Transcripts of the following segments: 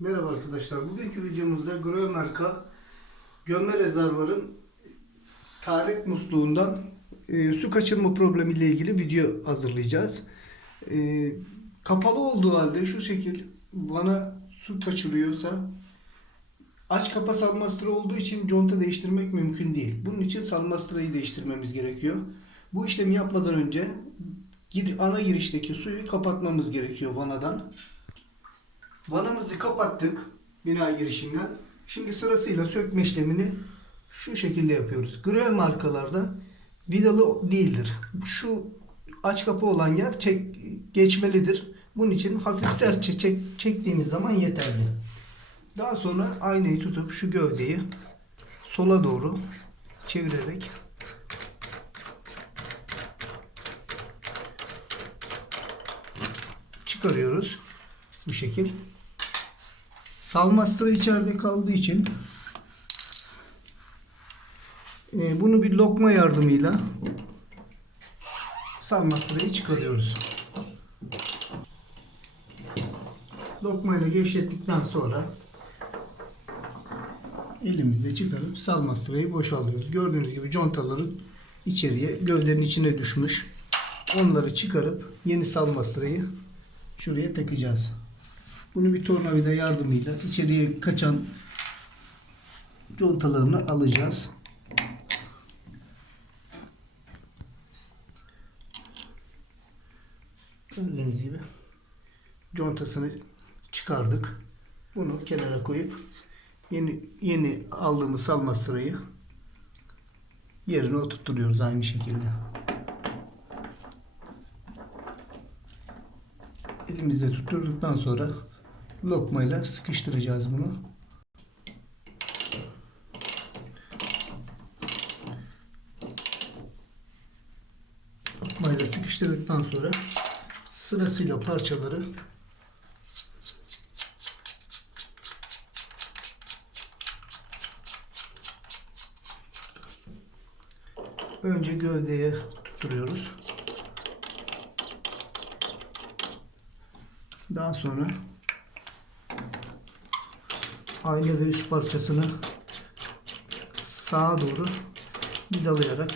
Merhaba arkadaşlar. Bugünkü videomuzda Grohe gömme rezervuarın taharet musluğundan e, su kaçırma problemiyle ilgili video hazırlayacağız. E, kapalı olduğu halde şu şekil vana su kaçırıyorsa aç kapa salmastıra olduğu için conta değiştirmek mümkün değil. Bunun için salmastırayı değiştirmemiz gerekiyor. Bu işlemi yapmadan önce ana girişteki suyu kapatmamız gerekiyor vanadan. Vanamızı kapattık bina girişinden. Şimdi sırasıyla sökme işlemini şu şekilde yapıyoruz. Gröhe markalarda vidalı değildir. Şu aç kapı olan yer çek, geçmelidir. Bunun için hafif sertçe çek, çektiğimiz zaman yeterli. Daha sonra aynayı tutup şu gövdeyi sola doğru çevirerek çıkarıyoruz. Bu şekil. Salmastıra içeride kaldığı için e, bunu bir lokma yardımıyla salmastırayı çıkarıyoruz. Lokmayla gevşettikten sonra elimizle çıkarıp salmastırayı boşalıyoruz. Gördüğünüz gibi contaların içeriye gövdenin içine düşmüş. Onları çıkarıp yeni salmastırayı şuraya takacağız. Bunu bir tornavida yardımıyla içeriye kaçan contalarını alacağız. Gördüğünüz gibi contasını çıkardık. Bunu kenara koyup yeni yeni aldığımız salma sırayı yerine oturtturuyoruz aynı şekilde. Elimizde tutturduktan sonra lokmayla sıkıştıracağız bunu. Lokmayla sıkıştırdıktan sonra sırasıyla parçaları önce gövdeye tutturuyoruz. Daha sonra ayna ve üst parçasını sağa doğru vidalayarak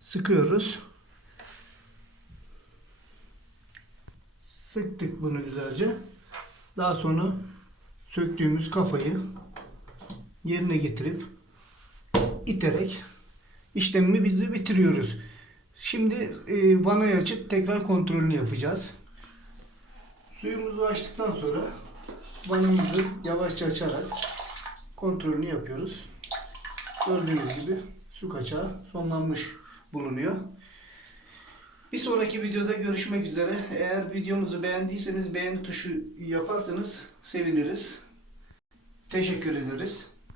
sıkıyoruz. Sıktık bunu güzelce. Daha sonra söktüğümüz kafayı yerine getirip iterek işlemimi bizi bitiriyoruz. Şimdi e, vanayı açıp tekrar kontrolünü yapacağız. Suyumuzu açtıktan sonra vanamızı yavaşça açarak kontrolünü yapıyoruz. Gördüğünüz gibi su kaçağı sonlanmış bulunuyor. Bir sonraki videoda görüşmek üzere. Eğer videomuzu beğendiyseniz beğeni tuşu yaparsanız seviniriz. Teşekkür ederiz.